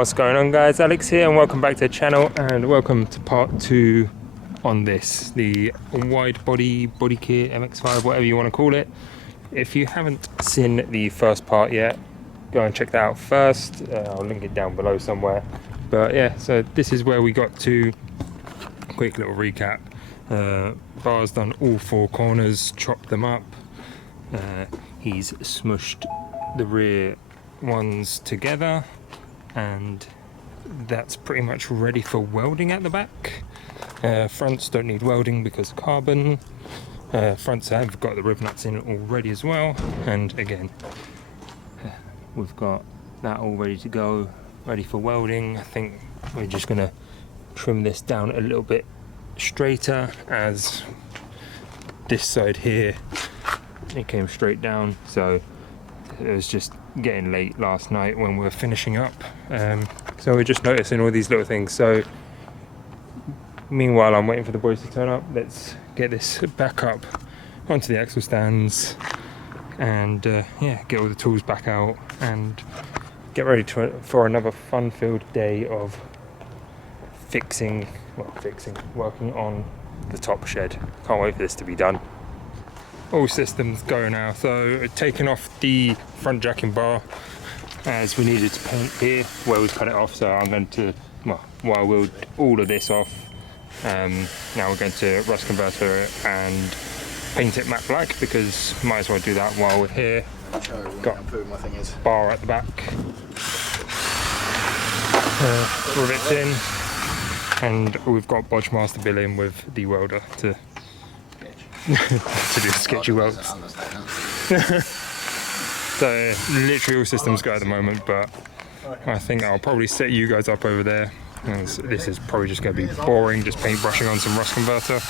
What's going on, guys? Alex here and welcome back to the channel, and welcome to part 2 on this, the wide body Bodykit MX-5, whatever you want to call it. If you haven't seen the first part yet, go and check that out first. I'll link it down below somewhere. But yeah, so this is where we got to. Quick little recap. Bar's done all 4 corners, chopped them up. He's smushed the rear ones together, and that's pretty much ready for welding at the back. Fronts don't need welding because carbon. Fronts have got the rib nuts in already as well, and again we've got that all ready to go, ready for welding. I think we're just gonna trim this down a little bit straighter, as this side here it came straight down, so it was just getting late last night when we were finishing up, so we're just noticing all these little things. So meanwhile I'm waiting for the boys to turn up. Let's get this back up onto the axle stands and yeah, get all the tools back out and get ready for another fun-filled day of working on the top shed. Can't wait for this to be done. All systems go now. So taking off the front jacking bar, as we needed to paint here where we cut it off, so I'm going to wire weld all of this off. Now we're going to rust converter it and paint it matte black, because might as well do that while we're here. Got bar at the back, rivets in, and we've got Bodykit Bill in with the welder to do the sketchy welds. So literally all systems go at the moment, but I think I'll probably set you guys up over there, as this is probably just going to be boring, just paintbrushing on some rust converter,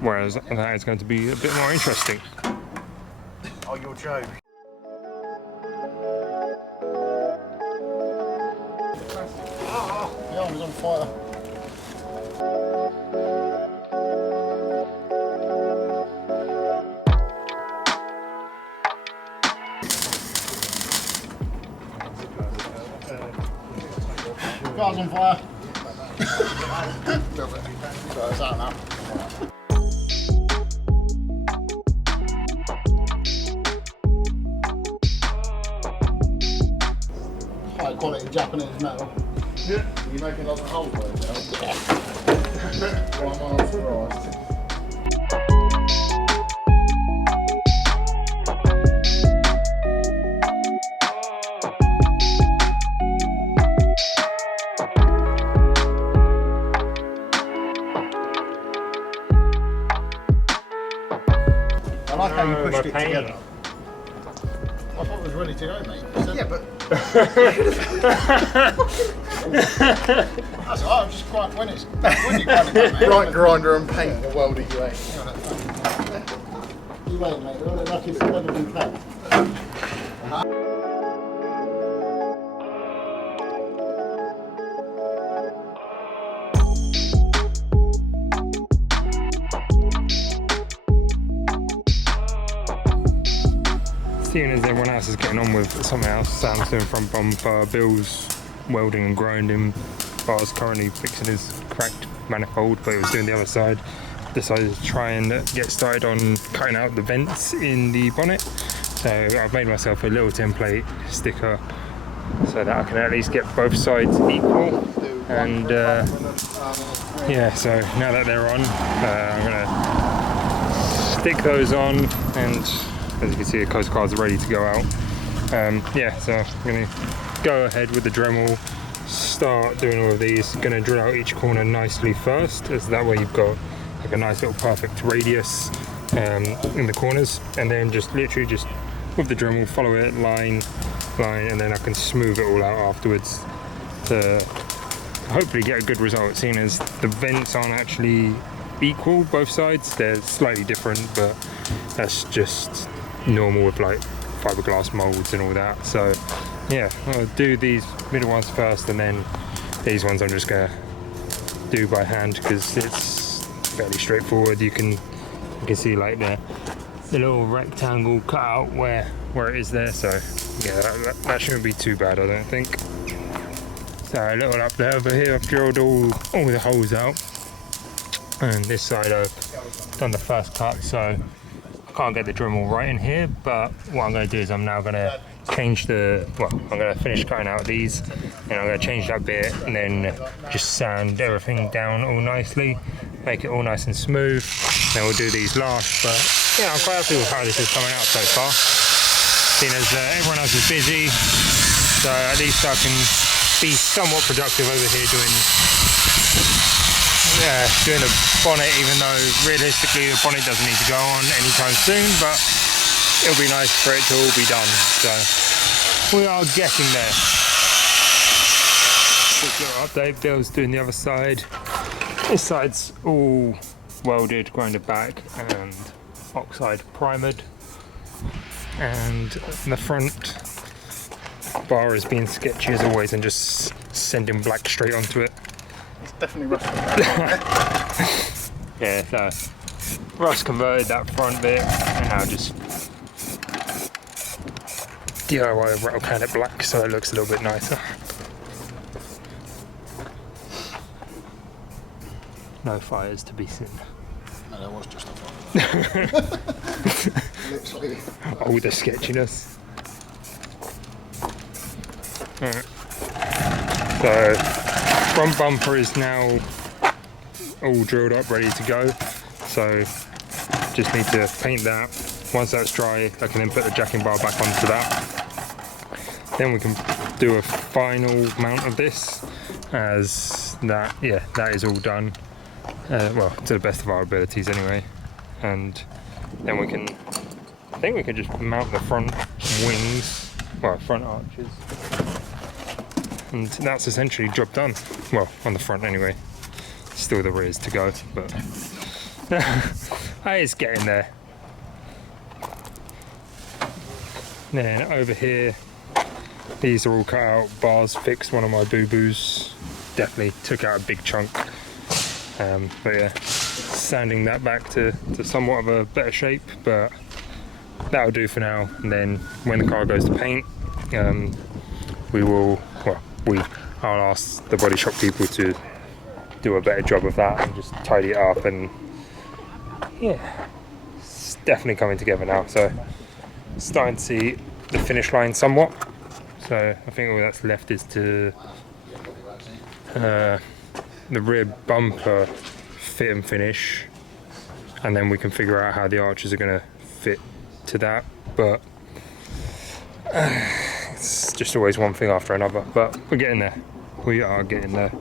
whereas that is going to be a bit more interesting. Oh, you're joking. Yeah, I was on fire. Car's on fire. So it's out now. High quality Japanese metal. Yeah. Are you making lots of holes there, Joe? Yeah. Oh, I'm surprised. I like how you pushed it together. I thought it was ready to go, mate. Yeah, but... That's alright, I'm just quite when it's... When you kind of go, mate. Right grinder and paint the welder you ate. You wait, mate. You're lucky it's never been cut. Seeing as everyone else is getting on with something else, Sam's doing front bumper, Bill's welding and grinding, Bar's currently fixing his cracked manifold, but he was doing the other side. Decided to try and get started on cutting out the vents in the bonnet. So I've made myself a little template sticker so that I can at least get both sides equal. And yeah, so now that they're on, I'm gonna stick those on, and as you can see, the coast cards are ready to go out. Yeah, so I'm going to go ahead with the Dremel, start doing all of these. Going to drill out each corner nicely first, as that way you've got like a nice little perfect radius in the corners, and then just literally just with the Dremel follow it line, and then I can smooth it all out afterwards to hopefully get a good result, seeing as the vents aren't actually equal both sides. They're slightly different, but that's just normal with like fiberglass molds and all that. So yeah, I'll do these middle ones first, and then these ones I'm just gonna do by hand because it's fairly straightforward. You can see like the little rectangle cut out where it is there, so yeah, that shouldn't be too bad, I don't think. So a little update over here, I've drilled all the holes out, and this side I've done the first cut, so I can't get the Dremel right in here, but what I'm going to do is I'm now going to change I'm going to finish cutting out these, and I'm going to change that bit and then just sand everything down all nicely, make it all nice and smooth. Then we'll do these last, but yeah, I'm quite happy with how this is coming out so far. Seeing as everyone else is busy, so at least I can be somewhat productive over here doing the bonnet, even though realistically the bonnet doesn't need to go on anytime soon, but it'll be nice for it to all be done. So we are getting there. Quick little update, Bill's doing the other side. This side's all welded, grinded back and oxide primered, and the front bar is being sketchy as always and just sending black straight onto it. It's definitely rusty. Yeah, so rust converted that front bit, and now just DIY rattle can it black so it looks a little bit nicer. No fires to be seen. No, there was just a fire. Literally. All the sketchiness. Alright. So, front bumper is now all drilled up, ready to go. So, just need to paint that. Once that's dry, I can then put the jacking bar back onto that. Then we can do a final mount of this, as that is all done. Well, to the best of our abilities anyway. And then I think we can just mount the front wings, well, front arches. And that's essentially job done. Well, on the front anyway. Still the rears to go, but it's getting there. Then over here, these are all cut out, bars fixed, one of my boo-boos. Definitely took out a big chunk. But yeah, sanding that back to somewhat of a better shape, but that'll do for now. And then when the car goes to paint, I'll ask the body shop people to do a better job of that and just tidy it up, and yeah, it's definitely coming together now. So starting to see the finish line somewhat. So I think all that's left is to the rear bumper fit and finish, and then we can figure out how the arches are going to fit to that. But it's just always one thing after another, but we're getting there. We are getting there.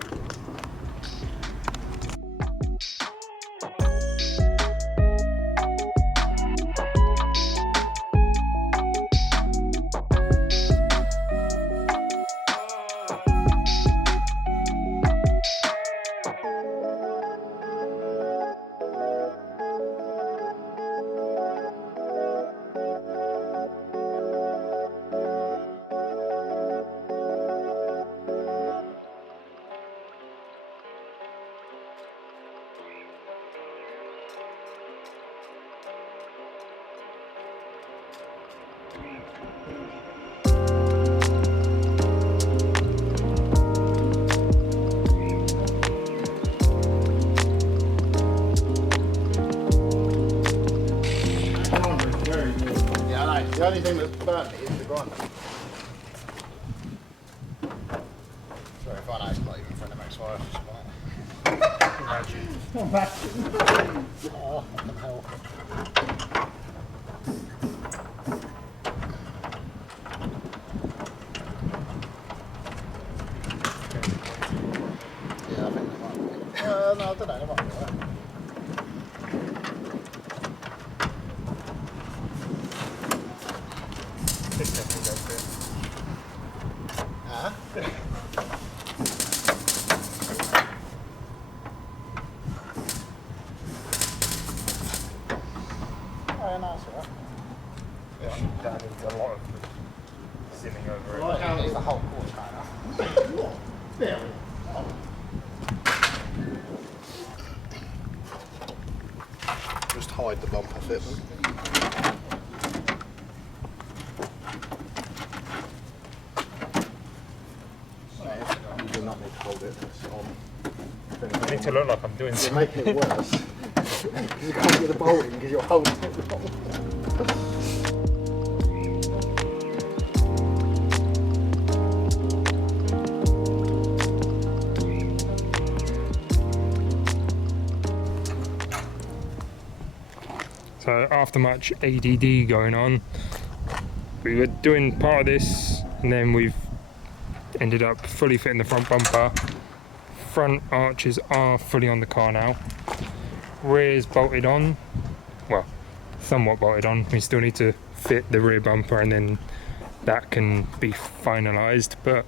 The only thing that's burnt is the grinder. Sorry if I know it's not even for an MX-5, it's just Imagine. Oh, what the hell. Yeah, I think they might be. No, I don't know, they might be alright. That needs a lot of simming over it. Well, it's the whole course kind of. Very. Just hide the bumper fitment. I need to look like I'm doing You're something. making it worse. Because you can't get the bolt in because you're holding it wrong. So after much ADD going on, we were doing part of this and then we've ended up fully fitting the front bumper. Front arches are fully on the car now. Rear's bolted on, well, somewhat bolted on. We still need to fit the rear bumper and then that can be finalised, but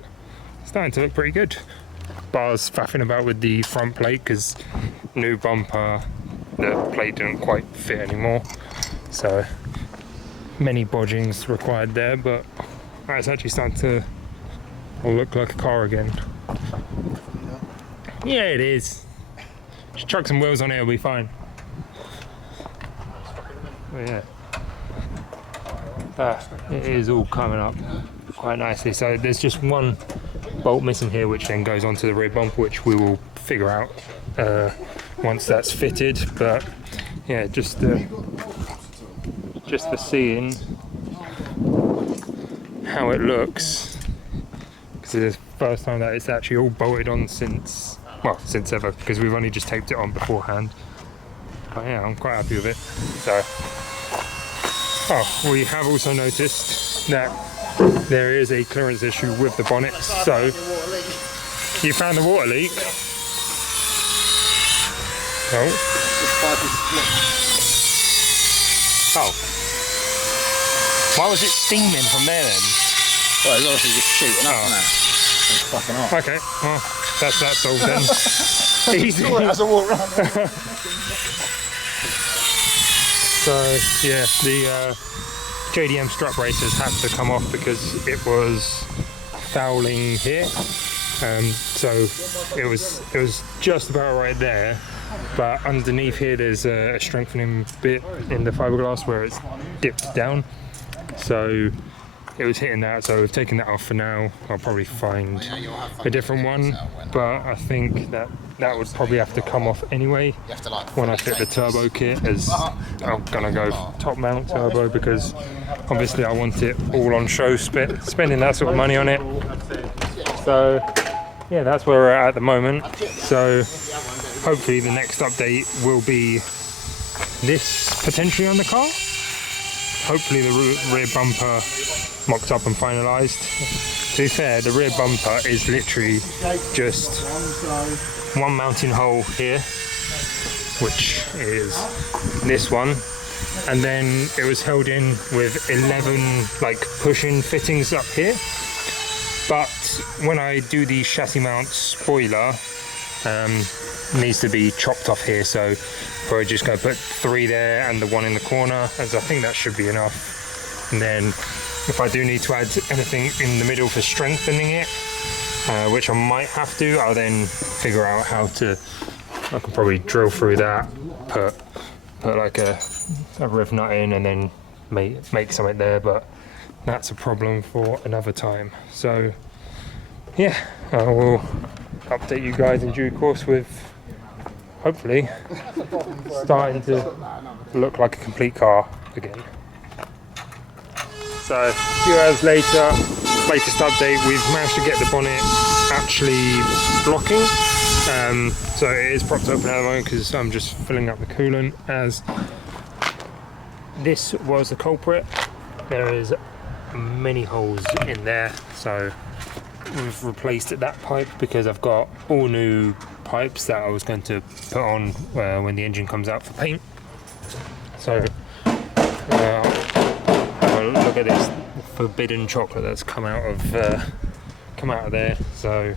it's starting to look pretty good. Bar's faffing about with the front plate because new bumper, the plate didn't quite fit anymore, so many bodgings required there, but it's actually starting to look like a car again. Yeah, it is. Just chuck some wheels on it, it'll be fine. But yeah, it is all coming up quite nicely. So there's just one bolt missing here, which then goes onto the rear bumper, which we will figure out once that's fitted. But yeah, just for seeing how it looks, because it's the first time that it's actually all bolted on since ever, because we've only just taped it on beforehand. But yeah, I'm quite happy with it. So, we have also noticed that there is a clearance issue with the bonnet. So you found the water leak. Oh, why was it steaming from there then? Well, it's obviously just shooting up, isn't it? It's fucking hot. Okay, well, that's that solved then. Easy. That's a walk around. So yeah, the JDM strut braces had to come off because it was fouling here. So it was just about right there, but underneath here there's a strengthening bit in the fiberglass where it's dipped down. So it was hitting that, so we've taken that off for now. I'll probably find a different one, but I think that would probably have to come off anyway when I fit the turbo kit, as I'm gonna go top mount turbo because obviously I want it all on show, spending that sort of money on it. So yeah, that's where we're at the moment. So hopefully the next update will be this potentially on the car. Hopefully the rear bumper mocked up and finalised. To be fair, the rear bumper is literally just one mounting hole here, which is this one, and then it was held in with 11 like push-in fittings up here. But when I do the chassis mount spoiler, needs to be chopped off here, so probably just going to put 3 there and the 1 in the corner, as I think that should be enough. And then if I do need to add anything in the middle for strengthening it, which I might have to, I'll then figure out how to. I can probably drill through that, put like a riv nut in, and then make something there. But that's a problem for another time. So yeah, I will update you guys in due course with hopefully starting to look like a complete car again. So a few hours later, latest update, we've managed to get the bonnet actually blocking. So it is propped open at the moment because I'm just filling up the coolant, as this was the culprit. There is many holes in there, so we've replaced that pipe because I've got all new pipes that I was going to put on when the engine comes out for paint. So look at this forbidden chocolate that's come out of there. So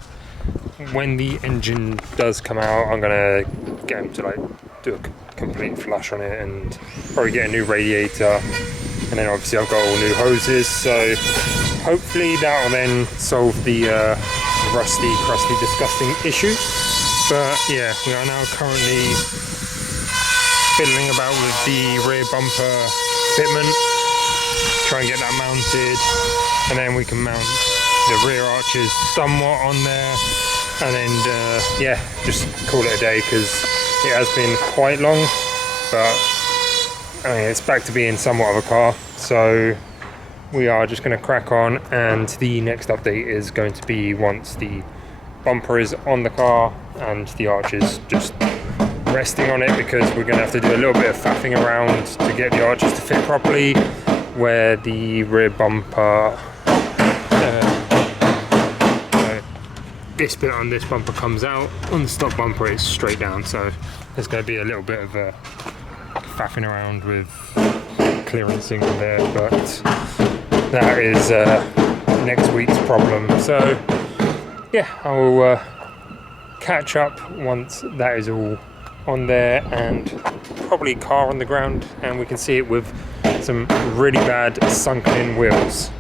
when the engine does come out, I'm gonna get him to like do a complete flush on it and probably get a new radiator, and then obviously I've got all new hoses, so hopefully that will then solve the rusty, crusty, disgusting issue. But yeah, we are now currently fiddling about with the rear bumper fitment, try and get that mounted, and then we can mount the rear arches somewhat on there, and then yeah, just call it a day because it has been quite long, but I mean, it's back to being somewhat of a car, so we are just going to crack on, and the next update is going to be once the bumper is on the car and the arch is just resting on it, because we're going to have to do a little bit of faffing around to get the arches to fit properly, where the rear bumper, this bit on this bumper comes out, on the stock bumper it's straight down, so there's going to be a little bit of faffing around with clearancing there, but that is next week's problem. So yeah, I will catch up once that is all on there, and probably car on the ground, and we can see it with some really bad sunken in wheels.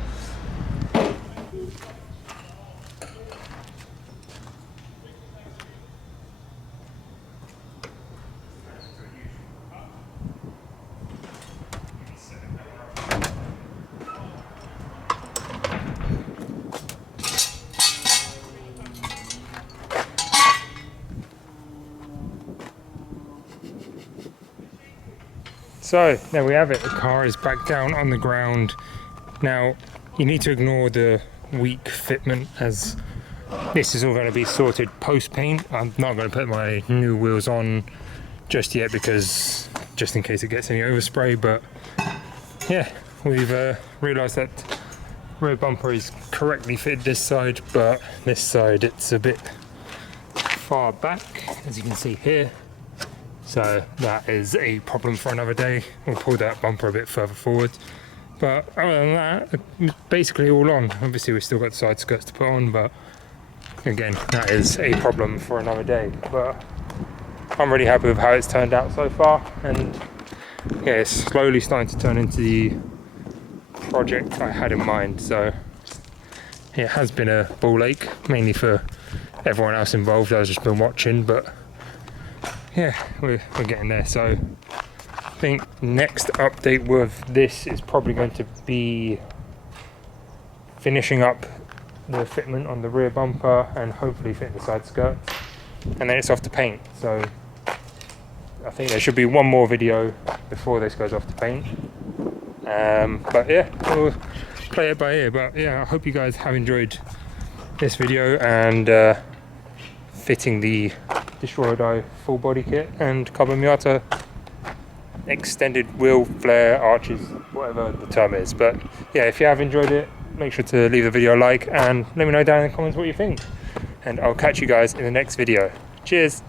So there we have it, the car is back down on the ground. Now you need to ignore the weak fitment, as this is all going to be sorted post paint. I'm not going to put my new wheels on just yet, because just in case it gets any overspray, but yeah, we've realised that rear bumper is correctly fitted this side, but this side it's a bit far back, as you can see here. So that is a problem for another day. We'll pull that bumper a bit further forward. But other than that, it's basically all on. Obviously we've still got the side skirts to put on, but again, that is a problem for another day. But I'm really happy with how it's turned out so far, and yeah, it's slowly starting to turn into the project I had in mind. So it has been a ball ache, mainly for everyone else involved. I've just been watching, but yeah, we're getting there. So I think next update with this is probably going to be finishing up the fitment on the rear bumper and hopefully fitting the side skirts, and then it's off to paint. So I think there should be one more video before this goes off to paint, but yeah, we'll play it by ear. But yeah, I hope you guys have enjoyed this video and fitting the Destroyer Die full body kit and carbon Miata extended wheel flare arches, whatever the term is. But yeah, if you have enjoyed it, make sure to leave the video a like and let me know down in the comments what you think, and I'll catch you guys in the next video. Cheers.